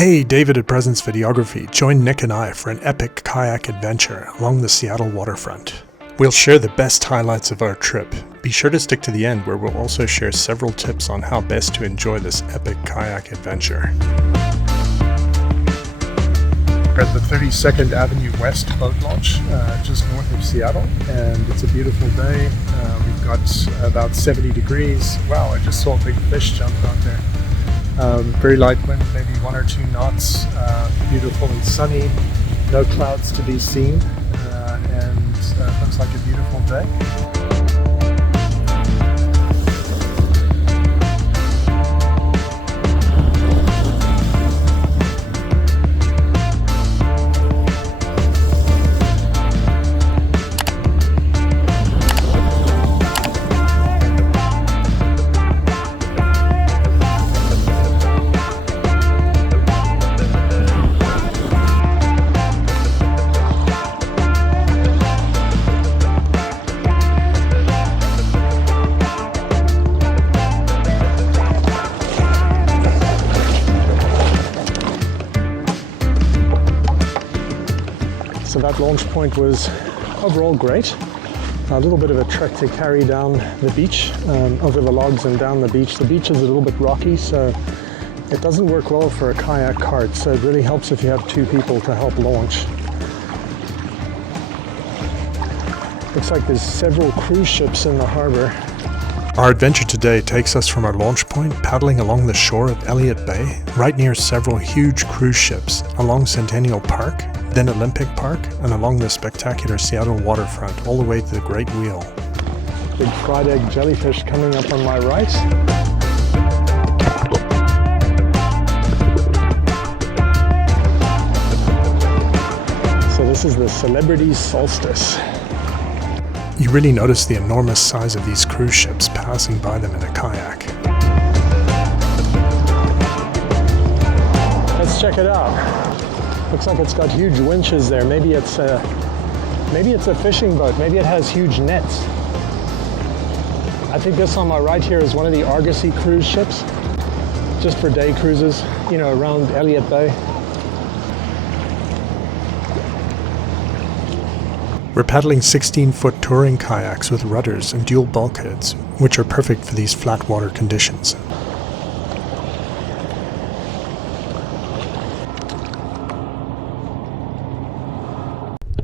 Hey, David at PresenceVideography. Join Nick and I for an epic kayak adventure along the Seattle waterfront. We'll share the best highlights of our trip. Be sure to stick to the end, where we'll also share several tips on how best to enjoy this epic kayak adventure. We're at the 32nd Avenue West boat launch, just north of Seattle, and it's a beautiful day. We've got about 70 degrees. Wow, I just saw a big fish jump out there. Very light wind, maybe 1 or 2 knots, beautiful and sunny, no clouds to be seen, and looks like a beautiful day. So that launch point was overall great. A little bit of a trek to carry down the beach, over the logs and down the beach. The beach is a little bit rocky, so it doesn't work well for a kayak cart, so it really helps if you have 2 people to help launch. Looks like there's several cruise ships in the harbor. Our adventure today takes us from our launch point, paddling along the shore of Elliott Bay, right near several huge cruise ships, along Centennial Park, then Olympic Park, and along the spectacular Seattle waterfront, all the way to the Great Wheel. Big fried egg jellyfish coming up on my right. So this is the Celebrity Solstice. You really notice the enormous size of these cruise ships passing by them in a kayak. Let's check it out. Looks like it's got huge winches there. Maybe it's a fishing boat. Maybe it has huge nets. I think this on my right here is one of the Argosy cruise ships, just for day cruises, you know, around Elliott Bay. We're paddling 16-foot touring kayaks with rudders and dual bulkheads, which are perfect for these flat water conditions.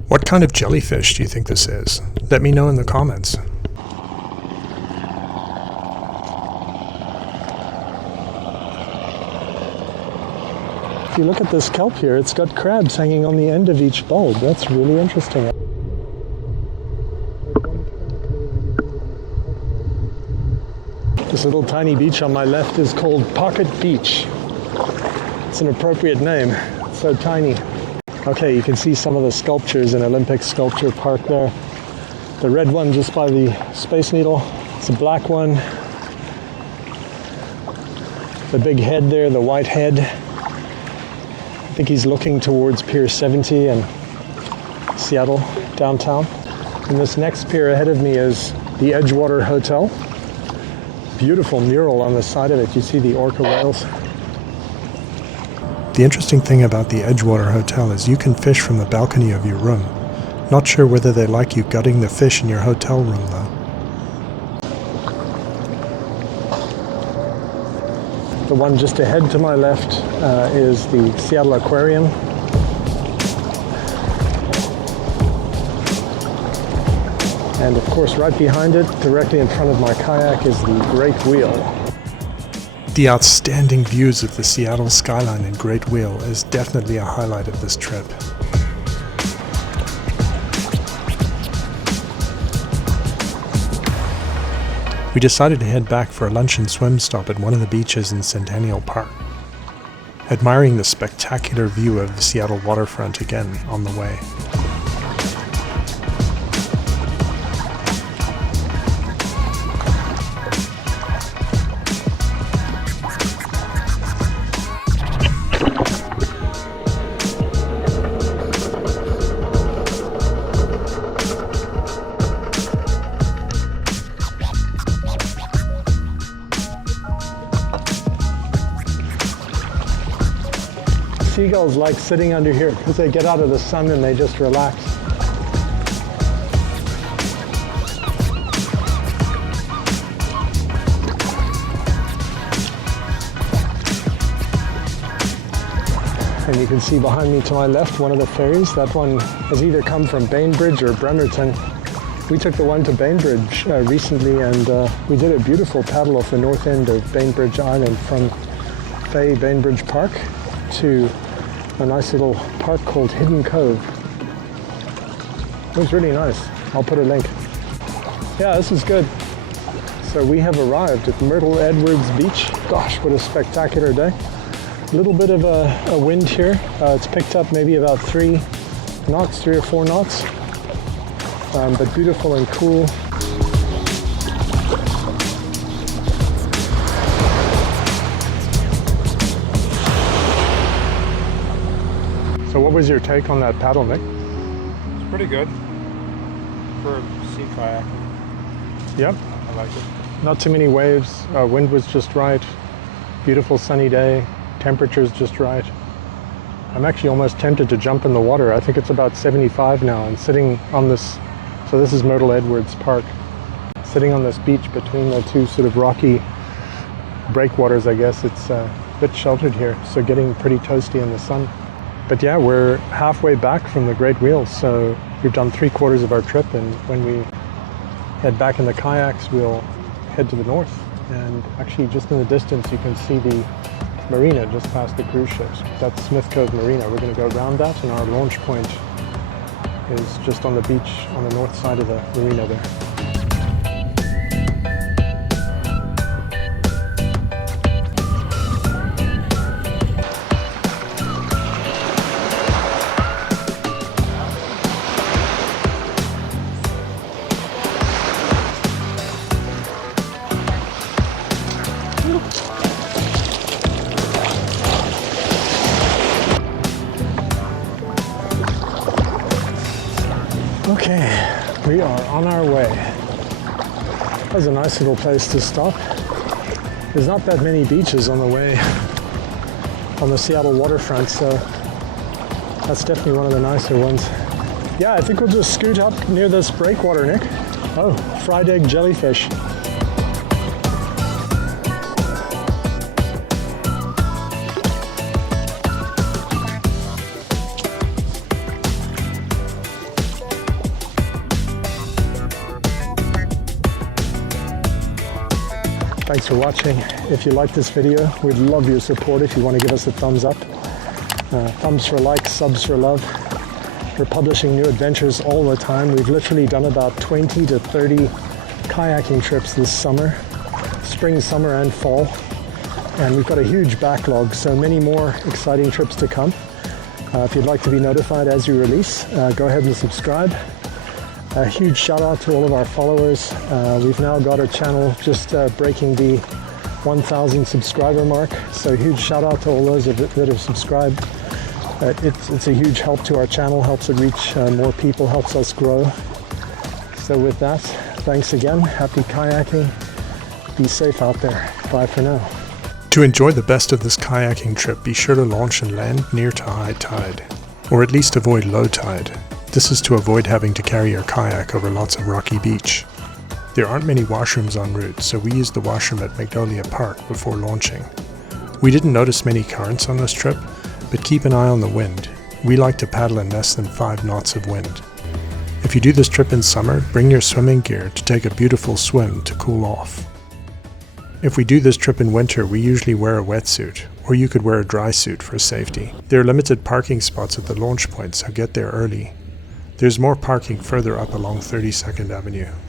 What kind of jellyfish do you think this is? Let me know in the comments. If you look at this kelp here, it's got crabs hanging on the end of each bulb. That's really interesting. This little tiny beach on my left is called Pocket Beach. It's an appropriate name. It's so tiny. Okay, you can see some of the sculptures in Olympic Sculpture Park there. The red one just by the Space Needle. It's a black one. The big head there, the white head. I think he's looking towards Pier 70 and Seattle downtown. And this next pier ahead of me is the Edgewater Hotel. Beautiful mural on the side of it. You see the orca whales. The interesting thing about the Edgewater Hotel is you can fish from the balcony of your room. Not sure whether they like you gutting the fish in your hotel room though. The one just ahead to my left is the Seattle Aquarium. And of course right behind it, directly in front of my kayak, is the Great Wheel. The outstanding views of the Seattle skyline and Great Wheel is definitely a highlight of this trip. We decided to head back for a lunch and swim stop at one of the beaches in Centennial Park, admiring the spectacular view of the Seattle waterfront again on the way. seagulls like sitting under here because they get out of the sun and they just relax. And you can see behind me to my left one of the ferries. That one has either come from Bainbridge or Bremerton. We took the one to Bainbridge recently, and we did a beautiful paddle off the north end of Bainbridge Island from Bainbridge Park to a nice little park called Hidden Cove. It was really nice. I'll put a link. Yeah, this is good. So we have arrived at Myrtle Edwards Beach. Gosh, what a spectacular day. A little bit of a wind here. It's picked up maybe about 3 or 4 knots, but beautiful and cool. So what was your take on that paddle, Nick? It's pretty good for sea kayaking. Yep. I like it. Not too many waves. Wind was just right. Beautiful sunny day. Temperature's just right. I'm actually almost tempted to jump in the water. I think it's about 75 now, and sitting on this, so this is Myrtle Edwards Park, sitting on this beach between the two sort of rocky breakwaters, I guess. It's a bit sheltered here, so getting pretty toasty in the sun. But yeah, we're halfway back from the Great Wheels, so we've done 3/4 of our trip, and when we head back in the kayaks, we'll head to the north. And actually just in the distance you can see the marina just past the cruise ships. That's Smith Cove Marina. We're going to go around that, and our launch point is just on the beach on the north side of the marina there. Okay, we are on our way. That was a nice little place to stop. There's not that many beaches on the way on the Seattle waterfront, so that's definitely one of the nicer ones. Yeah, I think we'll just scoot up near this breakwater, Nick. Oh, fried egg jellyfish. Thanks for watching. If you like this video, we'd love your support if you want to give us a thumbs up. Thumbs for like, subs for love. We're publishing new adventures all the time. We've literally done about 20 to 30 kayaking trips this summer, spring, summer, and fall. And we've got a huge backlog, so many more exciting trips to come. If you'd like to be notified as you release, go ahead and subscribe. A huge shout out to all of our followers. We've now got a channel just breaking the 1,000 subscriber mark. So huge shout out to all those that have subscribed. It's a huge help to our channel, helps it reach more people, helps us grow. So with that, thanks again. Happy kayaking. Be safe out there. Bye for now. To enjoy the best of this kayaking trip, be sure to launch and land near to high tide, or at least avoid low tide. This is to avoid having to carry your kayak over lots of rocky beach. There aren't many washrooms en route, so we used the washroom at Magnolia Park before launching. We didn't notice many currents on this trip, but keep an eye on the wind. We like to paddle in less than 5 knots of wind. If you do this trip in summer, bring your swimming gear to take a beautiful swim to cool off. If we do this trip in winter, we usually wear a wetsuit, or you could wear a dry suit for safety. There are limited parking spots at the launch point, so get there early. There's more parking further up along 32nd Avenue.